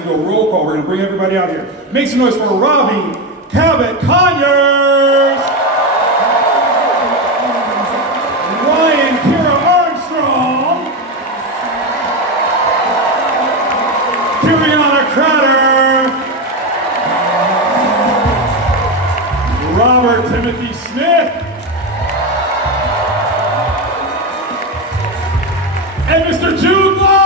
going to do a roll call. We're going to bring everybody out here. Make some noise for Ravi Cabot-Conyers! Kiera Armstrong! Kyriana Kratter! Robert Timothy Smith! And Mr. Jude Law!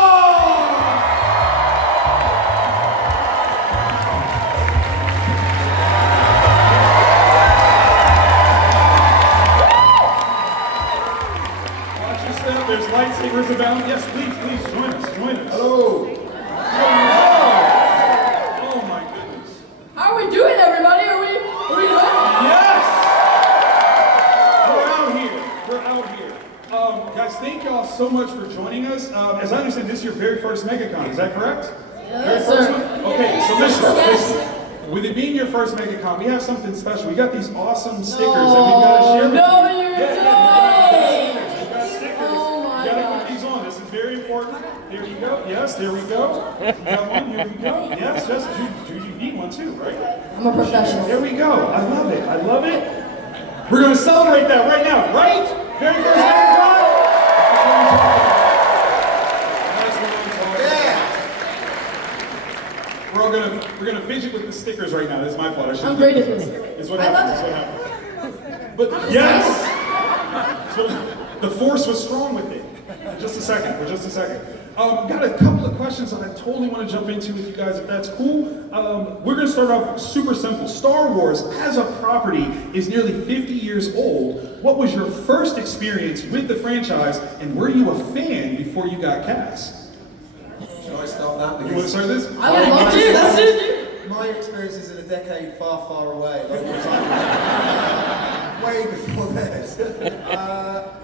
There's lightsabers abound. Yes, please, join us. Hello. Oh my goodness. How are we doing, everybody? Are we good? Yes! We're out here. Guys, thank y'all so much for joining us. As I understand, this is your very first MegaCon, is that correct? Yes, sir. Okay, so listen. With it being your first MegaCon, we have something special. We got these awesome stickers that we've got to share with you. Very important. There you go. Yes, there we go. You got one. Here we go. Yes, just you need one too, right? I'm a professional. There we go. I love it. We're going to celebrate that right now, right? Very first MegaCon. That's what I'm talking about. We're gonna fidget with the stickers right now. That's my fault. I'm great at this. It's what happens. But yes. So the force was strong with it. For just a second. Got a couple of questions that I totally want to jump into with you guys, if that's cool. We're going to start off super simple. Star Wars, as a property, is nearly 50 years old. What was your first experience with the franchise, and were you a fan before you got cast? Should I start that? You want to start this? I would love to. Let's do it. My experience is in a decade far, far away. Way before theirs.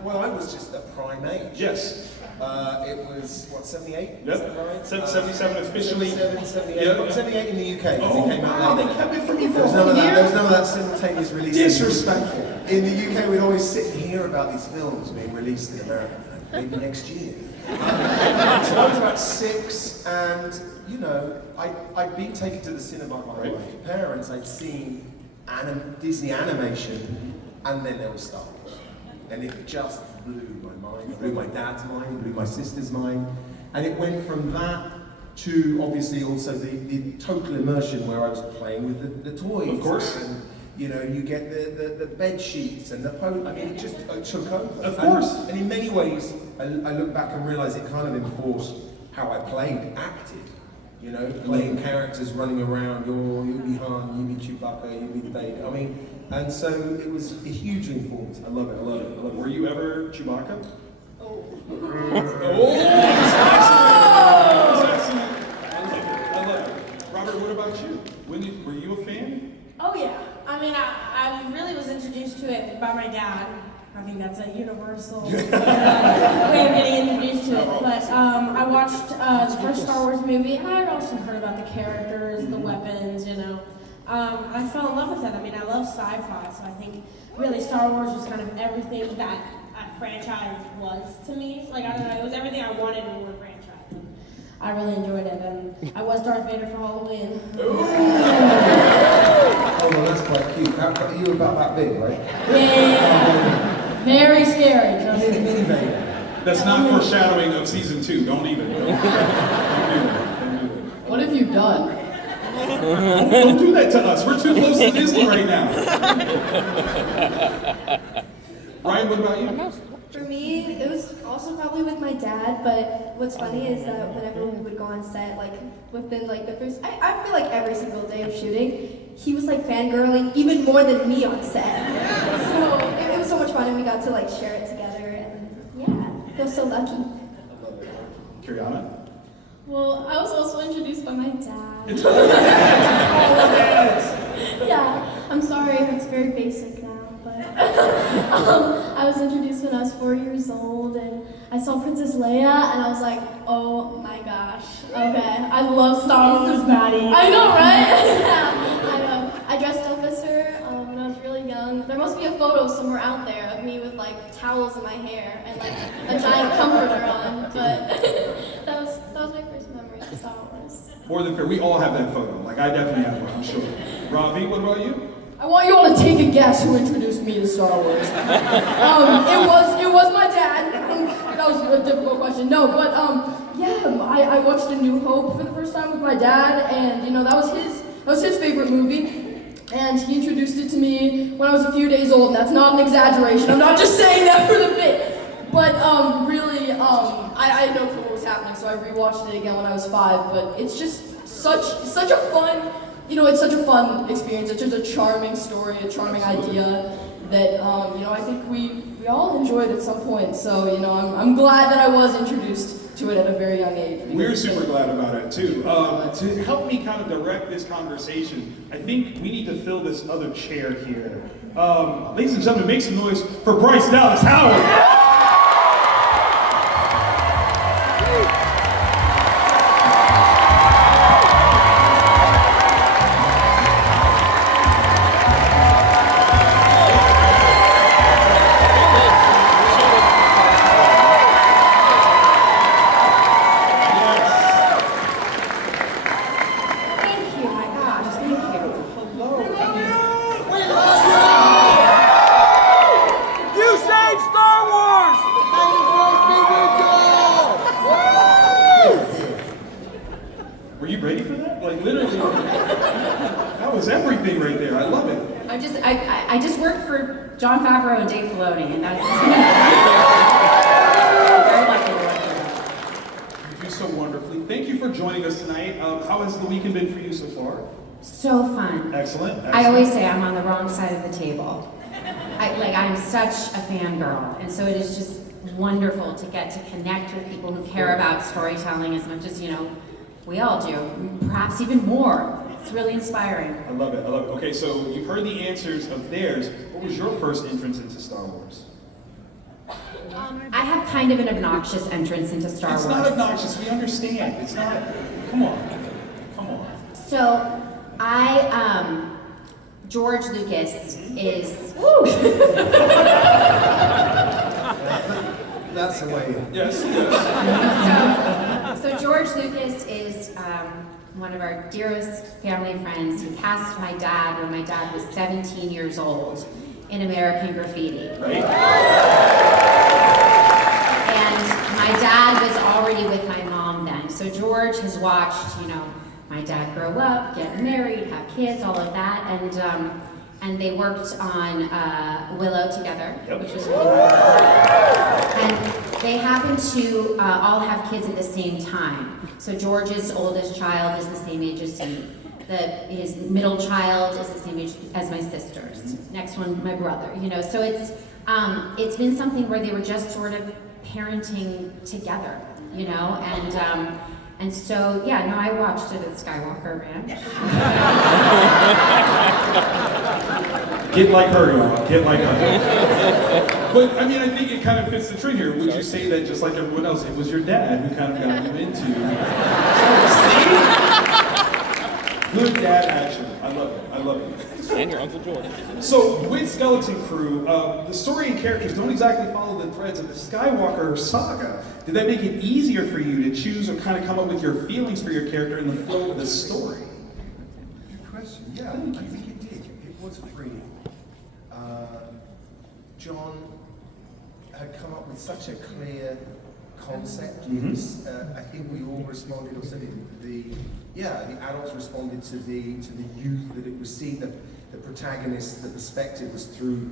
Well, I was just at prime age. Yes. It was, what, 78? Yep. Is that right? 77 officially. 78. Yep. 78 in the UK. Oh, It came out wow, later. they kept it from you for There was a none of whole that. year? There was none of that simultaneous release. Disrespectful. In the UK, we'd always sit and hear about these films being released in America. Maybe next year. So I was about 6, and you know, I'd been taken to the cinema by my parents. I'd seen Disney animation, and then there was Star Wars, and it just blew my mind, blew my dad's mind, blew my sister's mind, and it went from that to obviously also the total immersion where I was playing with the toys. Of course. And, you know, you get the bed sheets and the I mean, it just took over. Of course. And in many ways, I look back and realize it kind of enforced how I acted. You know, playing characters running around, you'll be Han, you'll be Chewbacca, you'll be Vader. I mean, and so it was hugely informative. I love it. Were you ever Chewbacca? Oh. Excellent. I love it. Robert, what about you? Were you a fan? Oh yeah. I mean, I really was introduced to it by my dad. I think that's a universal way of getting introduced to it. But I watched the first Star Wars movie, and I had also heard about the characters, the weapons, you know. I fell in love with it. I mean, I love sci-fi, so I think really Star Wars was kind of everything that a franchise was to me. Like, I don't know, it was everything I wanted in one franchise. I really enjoyed it, and I was Darth Vader for Halloween. Oh, well, that's quite cute. You were about that big, right? Yeah. Very scary, trust me. Mini Vader. That's not foreshadowing of season 2. Don't even. Don't do it. What have you done? Don't do that to us. We're too close to Disney right now. Ryan, what about you? For me, it was also probably with my dad, but what's funny is that whenever we would go on set, like within like the first, I feel like every single day of shooting, he was like fangirling even more than me on set. So it was so much fun, and we got to like share it together, and yeah, I feel so lucky. Kyriana? Well, I was also introduced by my dad. It's all dads. Yeah, I'm sorry if it's very basic now, but I was introduced when I was 4 years old, and I saw Princess Leia, and I was like, oh my gosh, okay, I love Star Wars. Maddie. I know, right? Yeah, I dressed up as her when I was really young. There must be a photo somewhere out there of me with like towels in my hair and like a giant comforter on, but that was my first memory of Star Wars. More than fair. We all have that photo. Like, I definitely have one, I'm sure. Ravi, what about you? I want you all to take a guess who introduced me to Star Wars. It was my dad. That was a difficult question. No, but yeah, I watched A New Hope for the first time with my dad, and you know that was his favorite movie. And he introduced it to me when I was a few days old, and that's not an exaggeration. I'm not just saying that for the bit. But really, I had no clue what was happening, so I rewatched it again when I was 5. But it's just such a fun, you know, it's such a fun experience. It's just a charming story, a charming idea that you know I think we all enjoyed at some point. So you know, I'm glad that I was introduced to it at a very young age. We're super glad about it too. To help me kind of direct this conversation, I think we need to fill this other chair here. Ladies and gentlemen, make some noise for Bryce Dallas Howard. Were you ready for that? Like literally, that was everything right there. I love it. I just worked for Jon Favreau and Dave Filoni, and that's very lucky to work for them. You do so wonderfully. Thank you for joining us tonight. How has the weekend been for you so far? So fun. Excellent. I always say I'm on the wrong side of the table. I'm such a fangirl, and so it is just wonderful to get to connect with people who care about storytelling as much as, you know, we all do, perhaps even more. It's really inspiring. I love it, I love it. Okay, so you've heard the answers of theirs. What was your first entrance into Star Wars? I have kind of an obnoxious entrance into Star Wars. It's not obnoxious, we understand. It's not, come on, come on. So, George Lucas is, That's the way. Yes, yes. So George Lucas is one of our dearest family friends. He cast my dad when my dad was 17 years old in American Graffiti. Right? And my dad was already with my mom then. So George has watched, you know, my dad grow up, get married, have kids, all of that, and they worked on Willow together, Yep. which was really cool. And they happened to all have kids at the same time. So George's oldest child is the same age as me. His middle child is the same age as my sisters. Next one, my brother. You know, so it's been something where they were just sort of parenting together. You know, and so, yeah, no, I watched it at Skywalker Ranch. Get like her, y'all. Get like her. But, I mean, I think it kind of fits the trend here. Would you say that just like everyone else, it was your dad who kind of got you into good dad action. I love it. I love it. And your Uncle George. So, with Skeleton Crew, the story and characters don't exactly follow the threads of the Skywalker saga. Did that make it easier for you to choose or kind of come up with your feelings for your character in the flow of the story? Good question. Yeah, I think it did. It was freeing. John had come up with such a clear concept. Mhm. It was, I think we all responded, or certainly the adults responded to the youth that it was seeing. The protagonist, the perspective was through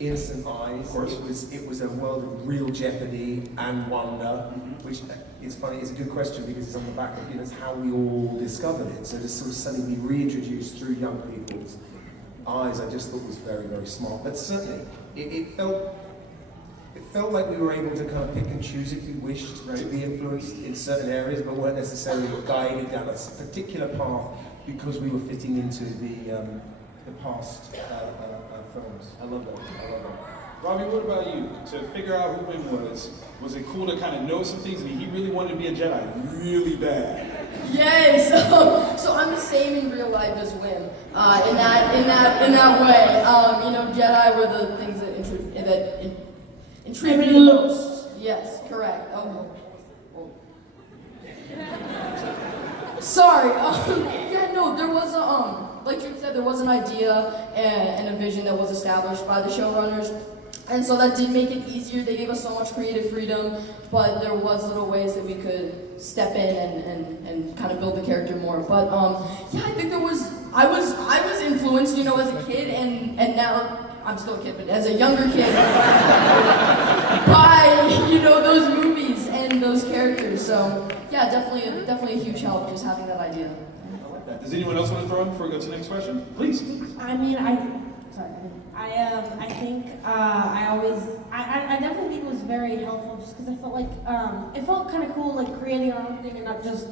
innocent eyes. Of course. It was a world of real jeopardy and wonder, Mhm. which it's funny. It's a good question because it's on the back of it's how we all discovered it. So to sort of suddenly be reintroduced through young people's eyes, I just thought was very, very smart. But certainly, it felt like we were able to kind of pick and choose if we wished to be influenced in certain areas, but weren't necessarily guided down a particular path because we were fitting into the past films. I love that. I love that. Robbie, what about you? To figure out who Wim was it cool to kind of know some things? I mean, he really wanted to be a Jedi really bad. Yes. So I'm the same in real life as Wim. In that way. You know, Jedi were the things that intrigued me the most. Yes, correct. Sorry. Yeah, no, there was a like Jude said, there was an idea and a vision that was established by the showrunners, and so that did make it easier. They gave us so much creative freedom, but there was little ways that we could step in and kind of build the character more. But yeah, I think there was. I was influenced, you know, as a kid, and now I'm still a kid, but as a younger kid, by you know those movies and those characters. So yeah, definitely a huge help just having that idea. I like that. Does anyone else want to throw in before we go to the next question? Please. I mean, I think I definitely think it was very helpful just because I felt like it felt kind of cool like creating our own thing and not just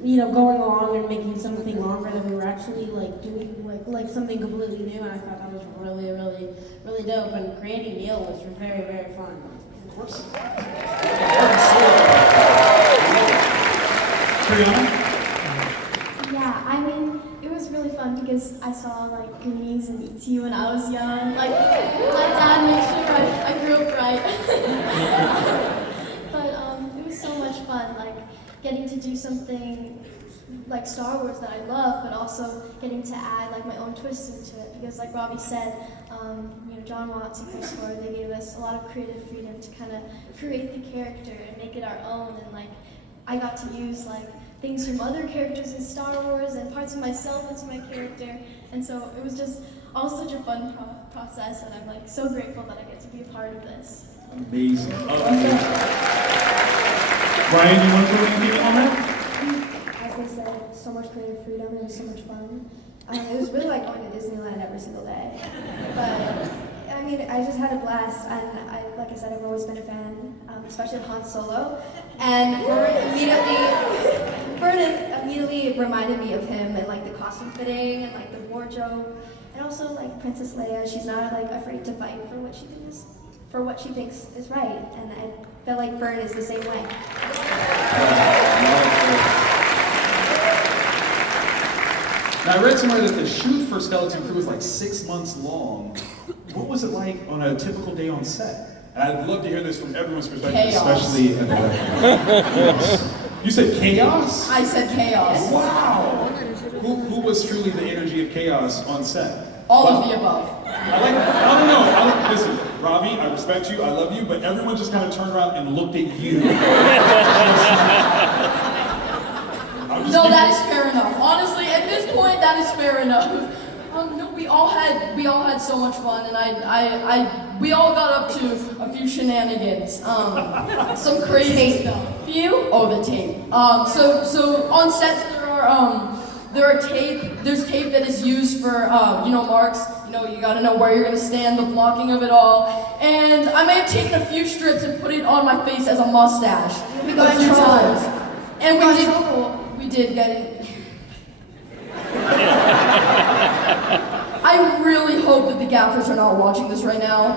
going along and making something longer that we were actually like doing like something completely new, and I thought that was really really dope, and creating Neil was very very fun. Of course. Kyriana? Yeah, I mean, it was really fun because I saw like Goonies and E.T. when I was young. Like, my dad made sure I grew up right. But it was so much fun, like getting to do something like Star Wars that I love, but also getting to add like my own twist into it. Because like Ravi said, John Watts and Chris Ford, they gave us a lot of creative freedom to kind of create the character and make it our own. And like, I got to use like things from other characters in Star Wars and parts of myself into my character. And so it was just all such a fun process, and I'm like so grateful that I get to be a part of this. Amazing. Brian, you want to throw anything on that? As they said, so much creative freedom, it was so much fun. It was really like going to Disneyland every single day. But I mean, I just had a blast, and like I said, I've always been a fan, especially of Han Solo. And Vern immediately reminded me of him and like the costume fitting and like the wardrobe, and also like Princess Leia. She's not like afraid to fight for what she thinks is right, and I feel like Vern is the same way. Now, I read somewhere that the shoot for Skeleton Crew was like 6 months long. What was it like on a typical day on set? And I'd love to hear this from everyone's perspective, Chaos. especially the director. You said chaos? I said chaos. Wow! Who was truly the energy of chaos on set? All of the above. I don't know. Listen, Ravi, I respect you, I love you, but everyone just kind of turned around and looked at you. No, that is fair enough. Honestly, at this point, that is fair enough. No, we all had so much fun, and we all got up to a few shenanigans, some crazy stuff. Few? Oh, the tape. So on sets there's tape that is used for marks. You gotta know where you're gonna stand, the blocking of it all. And I may have taken a few strips and put it on my face as a mustache. We got a few in trouble. times. And we did get it. I really hope that the gaffers are not watching this right now.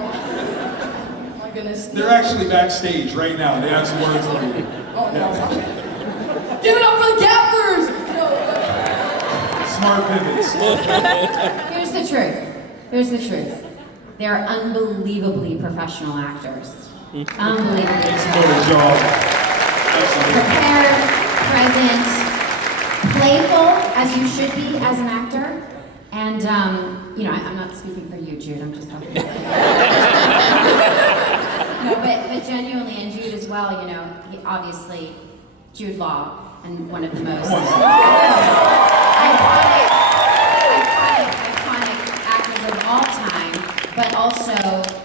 My goodness. They're actually backstage right now. They have some words for you. Oh no. Give it up for the gaffers! No. Smart pivots. Here's the truth. They're unbelievably professional actors. Unbelievably. It's a job. Absolutely. Prepared, present, playful, as you should be as an actor. And, I'm not speaking for you, Jude, I'm just talking about you. No, but genuinely, and Jude as well, obviously, Jude Law, and one of the most iconic actors of all time, but also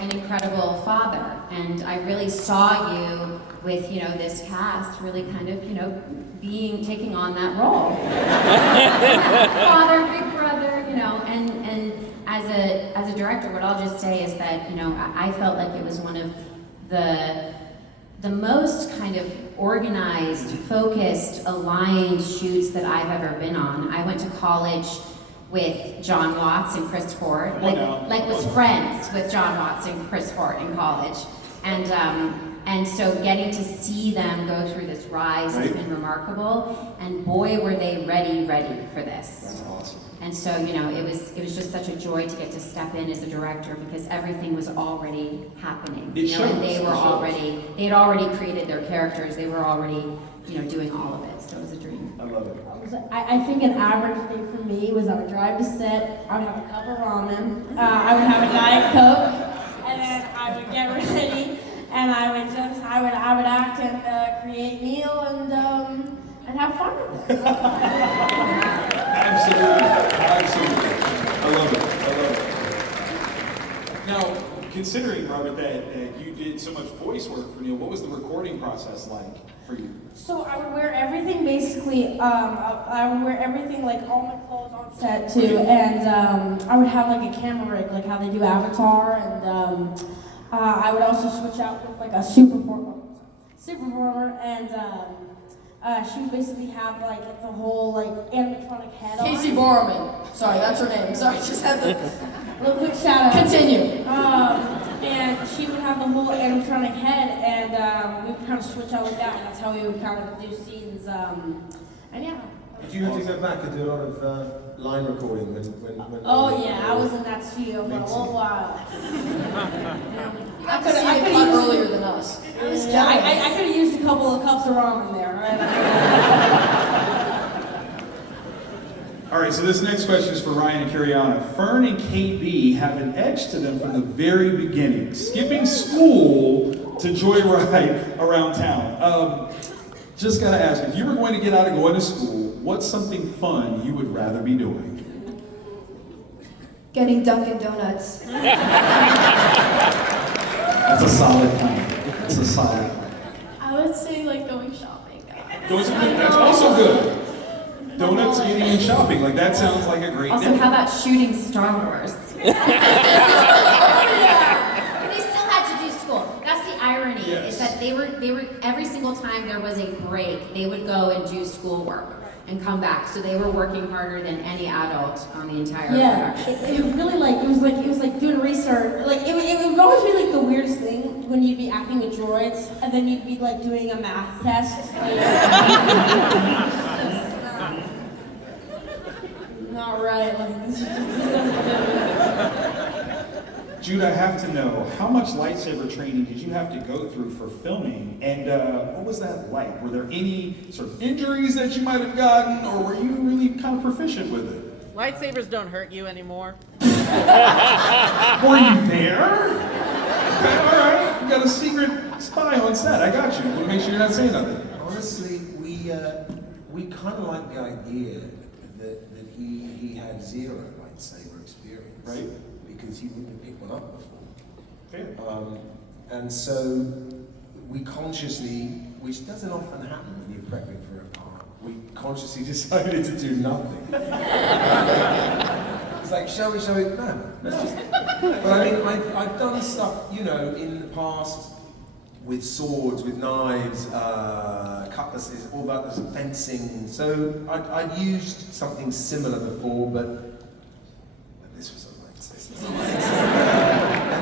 an incredible father. And I really saw you with, this cast really kind of, taking on that role. Father, big brother, and as a director, what I'll just say is that, I felt like it was one of the most kind of organized, focused, aligned shoots that I've ever been on. I went to college with John Watts and Chris Ford, was friends with John Watts and Chris Ford in college. And so getting to see them go through this rise has been remarkable, and boy were they ready for this. That's awesome. And so, it was just such a joy to get to step in as a director because everything was already happening. And they had already created their characters, they were already, doing all of it. So it was a dream. I love it. I think an average day for me was I would drive to set, I would have a cup of ramen, I would have a Diet Coke, and then I would get ready, and I would act and create meal and have fun with it. Absolutely. I love it. Now, considering, Robert, that you did so much voice work for Neil, what was the recording process like for you? So I would wear everything basically, I would wear everything, like all my clothes on set too, and I would have like a camera rig, like how they do Avatar, and I would also switch out with like a super performer, and she would basically have like the whole like animatronic head on. Casey Borman. Sorry, that's her name. Sorry, just had to Little quick shout out. continue. And she would have the whole animatronic head, and we would kind of switch out like that, and that's how we would kind of do scenes, and yeah. Did you have to go back and do a lot of line recording when Oh yeah, I was in that studio for a little while. I could have cut earlier than us. Yeah, I could have used a couple of cups of ramen there, right? All right, so this next question is for Ryan and Kyriana. Fern and KB have an edge to them from the very beginning, skipping school to joyride around town. Just gotta ask, if you were going to get out and go into school, what's something fun you would rather be doing? Getting Dunkin' Donuts. That's a solid plan. That's a solid plan. I would say like going shopping. That's also good. Donuts, eating, and shopping. Like, that sounds like a great Also, day. how about shooting Star Wars? But they still had to do school. That's the irony, Yes. is that they were every single time there was a break, they would go and do schoolwork and come back. So they were working harder than any adult on the entire production. It was really like it was like doing research. Like it would always be like the weirdest thing when you'd be acting with droids, and then you'd be like doing a math test. Not right. Like this is just Jude, I have to know, how much lightsaber training did you have to go through for filming, and what was that like? Were there any sort of injuries that you might have gotten, or were you really kind of proficient with it? Lightsabers don't hurt you anymore. Were you there? Okay, all right. You got a secret spy on set. I got you. Want to make sure you're not saying nothing. Honestly, we kind of like the idea that he had zero lightsaber experience, Right. Because he wouldn't have picked one up before. Fair. And so we consciously, which doesn't often happen when you're prepping for a part, we consciously decided to do nothing. It's like, shall we? No, let's just. But I mean, I've done stuff, you know, in the past with swords, with knives, cutlasses, all that, there's fencing. So I'd used something similar before, but this was a lightsaber.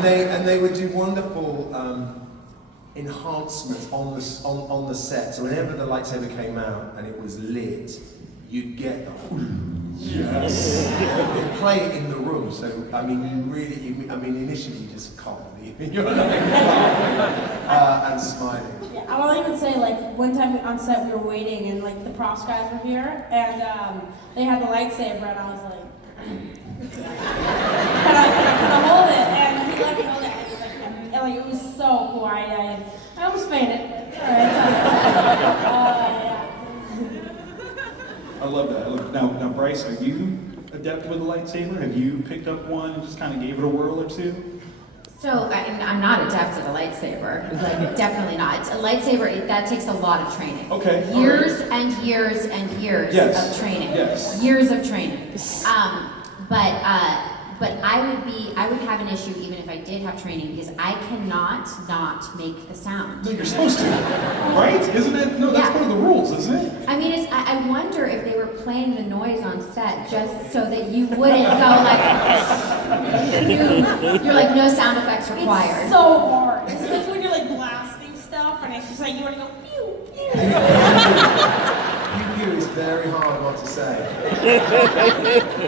And they would do wonderful enhancements on the set. So whenever the lightsaber came out and it was lit, you'd get the yes. They'd play it in the room. So I mean, initially you just can't believe it. You're like laughing and smiling. Yeah, I'll even say, like, one time on set we were waiting, and like the props guys were here, and they had the lightsaber, and I was like, can I hold it? And he let me hold it, and he was like, and, like, it was so cool. I almost fainted. All right. Yeah. I love that. Now, Bryce, are you adept with a lightsaber? Have you picked up one and just kind of gave it a whirl or two? So I'm not adept at a lightsaber. Like, definitely not. A lightsaber, that takes a lot of training. Okay. Years and years and years Yes. of training. Yes. Years of training. But I would have an issue even if I did have training, because I cannot not make the sound. No, you're supposed to, right? Isn't it? No, that's Yeah. one of the rules, isn't it? I mean, I wonder if they were playing the noise on set just so that you wouldn't go like, you're like, no sound effects required. It's so hard. Especially when you're like blasting stuff, and it's just like you want to go pew pew. Pew is very hard not to say.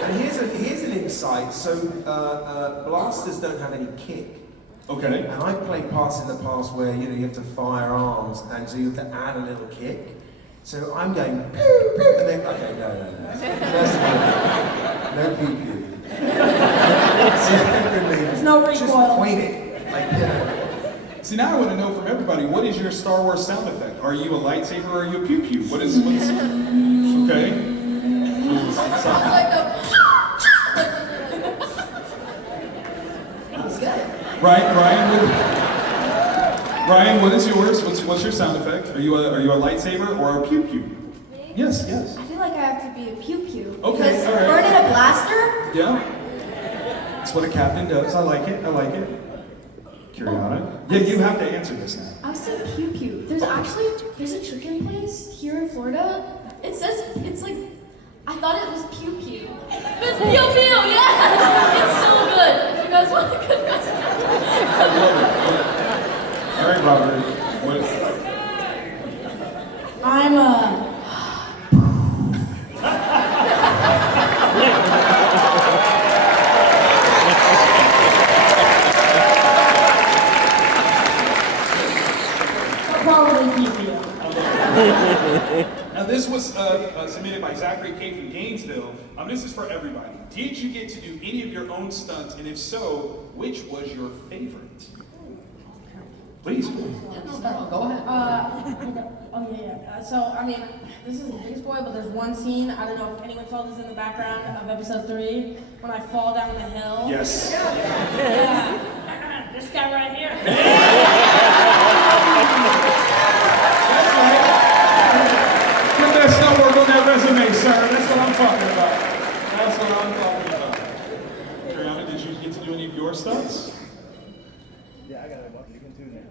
And here's an insight. So blasters don't have any kick. Okay. And I've played parts in the past where you have to fire arms, and so you have to add a little kick. So I'm going, pew, pew, and then, okay, no. First of all, no pew pew. Secondly, There's no just recoil. point it. Like, you know. See, now I want to know from everybody, what is your Star Wars sound effect? Are you a lightsaber or are you a pew pew? What's okay? Like the. That's good. Ryan, what is yours? What's your sound effect? Are you a lightsaber or a pew pew? Me? Yes. I feel like I have to be a pew pew. Okay, Because all right. burning a blaster? Yeah. That's what a captain does. I like it. Kyriana? Yeah, you have to answer this now. I said pew pew. There's a chicken place here in Florida. It says it's like I thought it was pew pew. It's pew pew, yeah. It's so good. If you guys want a good recipe. I love it. All right, Robert. What? I'm probably keep you. Now this was submitted by Zachary K. from Gainesville. This is for everybody. Did you get to do any of your own stunts? And if so, which was your favorite? Please. Go ahead. So, I mean, this is a big spoil, but there's one scene, I don't know if anyone saw this in the background of episode 3, when I fall down the hill. Yes. Yeah. This guy right here. Put that stunt work on that resume, sir. That's what I'm talking about. Kyriana, did you get to do any of your stunts? Yeah, I got it. You can tune it.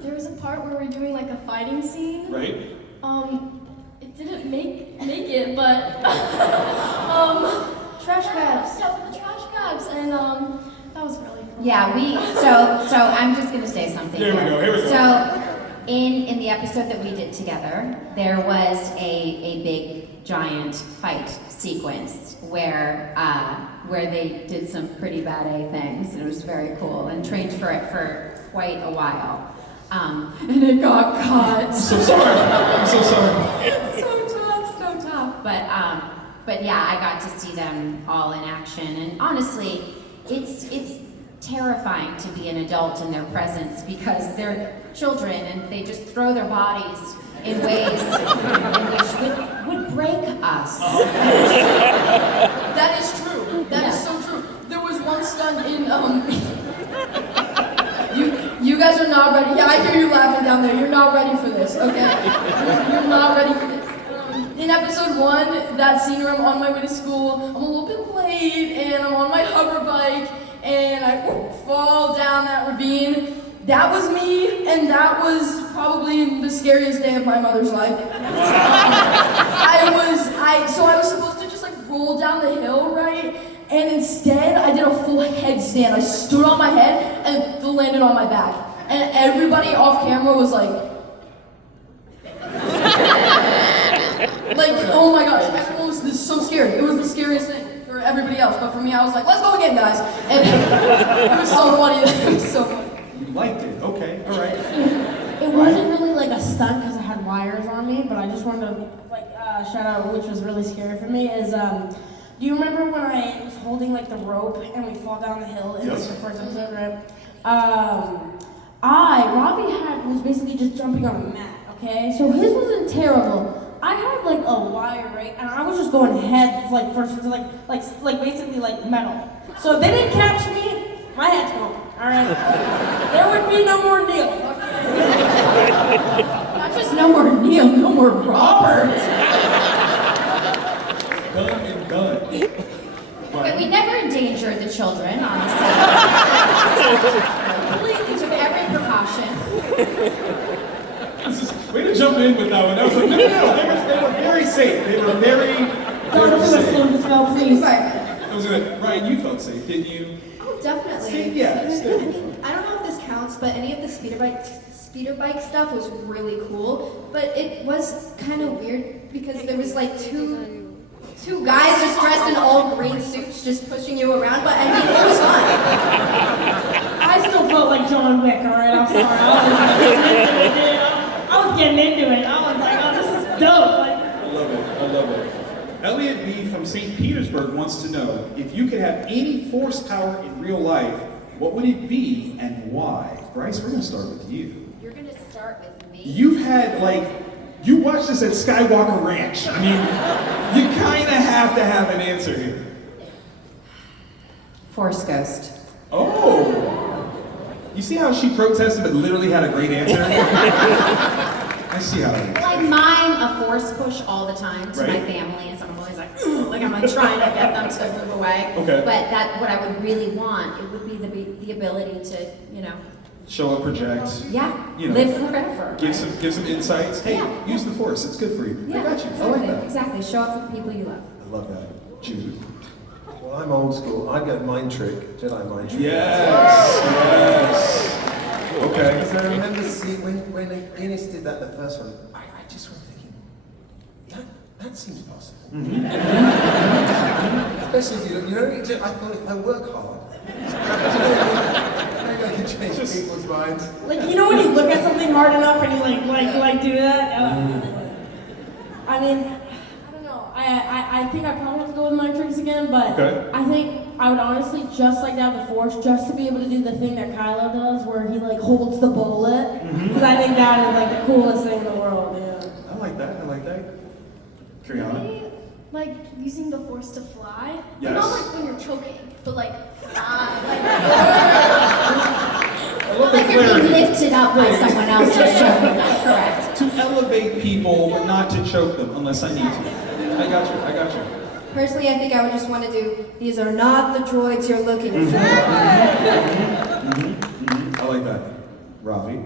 There was a part where we're doing like a fighting scene. Right? It didn't make it, but Trash cans. Yeah, with the trash cans, and that was really fun. Yeah, so I'm just gonna say something. Here we go. So in the episode that we did together, there was a big giant fight sequence where they did some pretty bad A things, and it was very cool, and trained for it for quite a while. And it got caught. So sorry. I'm so sorry. So tough. But yeah, I got to see them all in action, and honestly, it's terrifying to be an adult in their presence because they're children and they just throw their bodies in ways in which would break us. That is true. That is so true. There was one stunt in You guys are not ready. Yeah, I hear you laughing down there. You're not ready for this, okay? You're not ready for this. In episode 1, that scene where I'm on my way to school, I'm a little bit late, and I'm on my hover bike, and I fall down that ravine. That was me, and that was probably the scariest day of my mother's life. I was supposed to just like roll down the hill, right? And instead, I did a full headstand. I stood on my head and landed on my back. And everybody off camera was like, oh my gosh, everyone was so scared. It was the scariest thing for everybody else, but for me, I was like, let's go again, guys. And it was so funny. It was so funny. You liked it. Okay. All right. It wasn't really like a stunt because I had wires on me, but I just wanted to shout out, which was really scary for me, is do you remember when I was holding like the rope and we fall down the hill in like the first episode, right? Ravi was basically just jumping on a mat, okay? So his wasn't terrible. I had like a wire, right? And I was just going head like first into like basically like metal. So if they didn't catch me, my head's gone. Alright? There would be no more Neil. Not just no more Neil, no more Robert. Done and done. But we never endangered the children, honestly. We took every precaution. Way to jump in with that one. I was like, no. They were very safe. They were very Don't do it, please. That was good. Ryan, you felt safe, didn't you? Oh, definitely. Yeah. I mean, I don't know if this counts, but any of the speeder bike stuff was really cool. But it was kind of weird because there was like two guys just dressed in all green suits just pushing you around. But I mean, it was fun. I still felt like John Wick, alright? I'm sorry. I was getting into it. I was like, oh, this is dope. Like, I love it. I love it. Elliot B. from St. Petersburg wants to know, if you could have any force power in real life, what would it be and why? Bryce, we're gonna start with you. You're gonna start with me. You've had, you watched this at Skywalker Ranch. I mean, you kinda have to have an answer here. Force Ghost. Oh! You see how she protested but literally had a great answer? I see how it is. I mime a force push all the time to my Right. family, and so I'm always like, I'm like trying to get them to move away. Okay. But what I would really want, it would be the ability to, Show up, project. yeah, You know, live forever. Give some insights. Hey, Yeah. use the force. It's good for you. Yeah, I got you. exactly, I like that. Exactly. Show up for the people you love. I love that. Jude. Well, I'm old school. I'd go mind trick, Jedi mind trick. Yes. Okay. Because I remember seeing when Ines did that the first one, I just was thinking, that seems possible. Especially if you know, I thought if I work hard, maybe I can change people's minds. like you know when you look at something hard enough and you like do that. I mean, I don't know. I think I probably have to go with mind tricks again, but Okay. I think I would honestly just like to have the force just to be able to do the thing that Kylo does, where he holds the bullet. Because I think that is the coolest thing in the world. Yeah. I like that. Kyriana. Maybe, like using the force to fly. Yes. But not when you're choking, but fly. I love the Like you're being clarity. lifted up by someone else who's choking. Correct. To elevate people, but not to choke them unless I need to. I got you. Personally, I think I would just want to do, these are not the droids you're looking for. I like that. Ravi.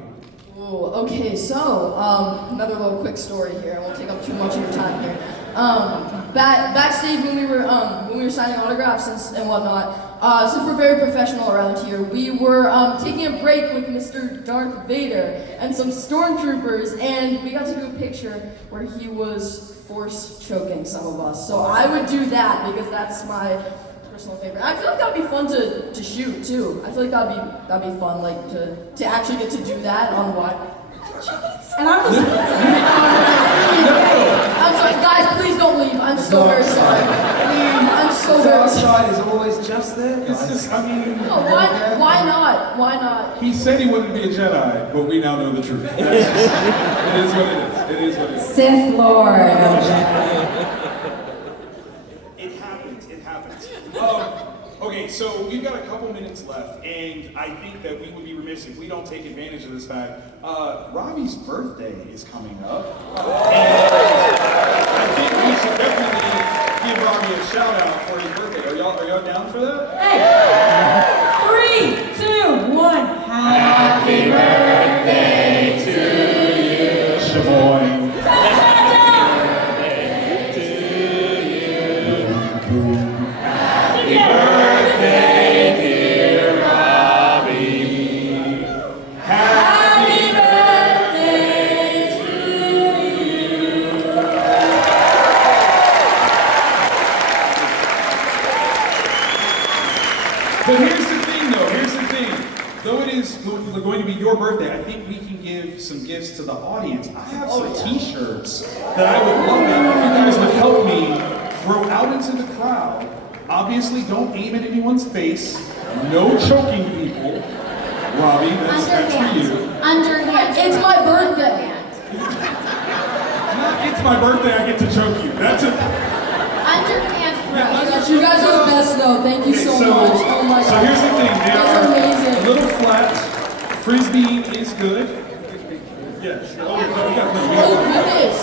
Ooh, okay, so another little quick story here. I won't take up too much of your time here. Backstage when we were signing autographs and whatnot, since we're very professional around here, we were taking a break with Mr. Darth Vader and some stormtroopers, and we got to do a picture where he was force choking some of us. So I would do that because that's my personal favorite. I feel like that'd be fun to shoot too. I feel like that'd be fun, to actually get to do that on what. And I'm just. I'm sorry, guys, please don't leave. I'm so very sorry. I'm so The very dark sorry. side is always just there, It's guys. just, No, why not? Why not? he said he wanted to be a Jedi, but we now know the truth. That's just, it is what it is. It is what it is. Sith Lord. It happens. Okay, so we've got a couple minutes left, and I think that we would be remiss if we don't take advantage of this fact. Ravi's birthday is coming up, and I think we should definitely give Ravi a shout out for his birthday. Are y'all down for that? Hey! 3, 2, 1. Happy birthday to you. Shavoy. But here's the thing, though. Though it is going to be your birthday, I think we can give some gifts to the audience. I have some T-shirts that I would love it if you guys would help me throw out into the crowd. Obviously, don't aim at anyone's face. No choking people. Ravi, that's for you. Underhand. It's my birthday. Not, it's my birthday, I get to choke you. That's it. Underhand throw. You guys are the best, though. Thank you so much. Oh my So god. here's the thing, they You guys are are amazing. a little flat. Frisbee is good. Yes. Oh, we got Oh plenty. goodness.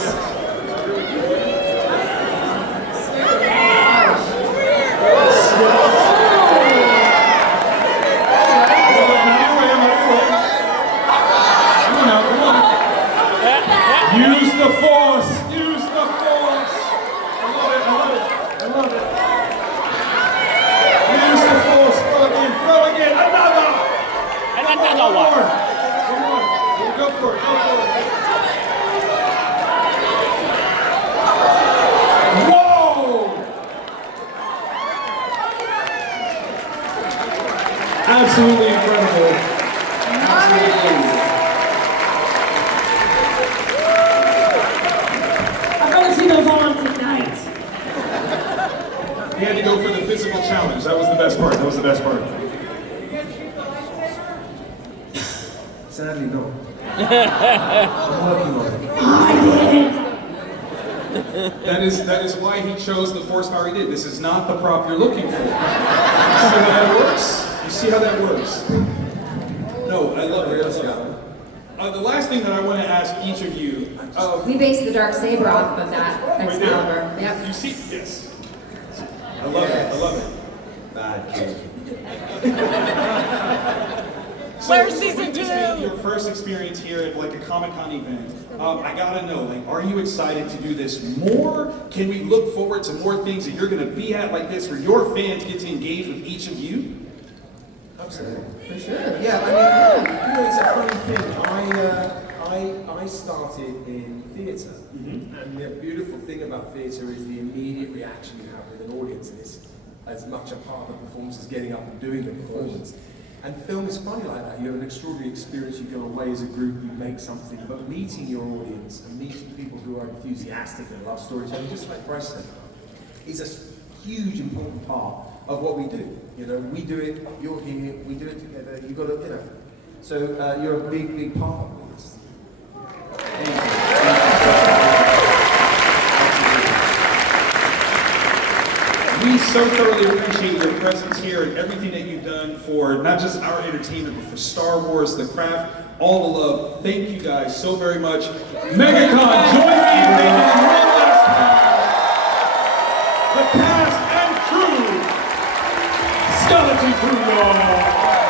Use the force! Use the force! I love it, I love it, I love it. Use the force, throw again, another! And another one. Come on, go for it, Whoa! Absolutely incredible. Absolutely. We had to go for the physical challenge. That was the best part. That was the best part. Sadly, no. I'm working on it. That is why he chose the force power he did. This is not the prop you're looking for. You see how that works? You see how that works? No, I love it. The last thing that I want to ask each of you. We based the dark saber off of that Excalibur. Yep. You see? Yes. I love it. I love it. Bad kid. Where's season 2? Your first experience here at like a Comic-Con event. I gotta know, like, are you excited to do this more? Can we look forward to more things that you're gonna be at like this, where your fans get to engage with each of you? Absolutely. For sure. Yeah, I mean, you know, it's a funny thing. I started in theatre, and the beautiful thing about theatre is the immediate reaction you have with an audience, and it's as much a part of the performance as getting up and doing the performance. And film is funny like that. You have an extraordinary experience, you go away as a group, you make something, but meeting your audience and meeting people who are enthusiastic and love storytelling, just like Bryce said, is a huge, important part of what we do. You know, we do it, you're here, we do it together, you've got to, you know. So you're a big, big part of this. We so thoroughly appreciate your presence here and everything that you've done for not just our entertainment, but for Star Wars, the craft, all the love. Thank you guys so very much. MegaCon, join me in thanking one last time the cast and crew, skeleton crew, y'all.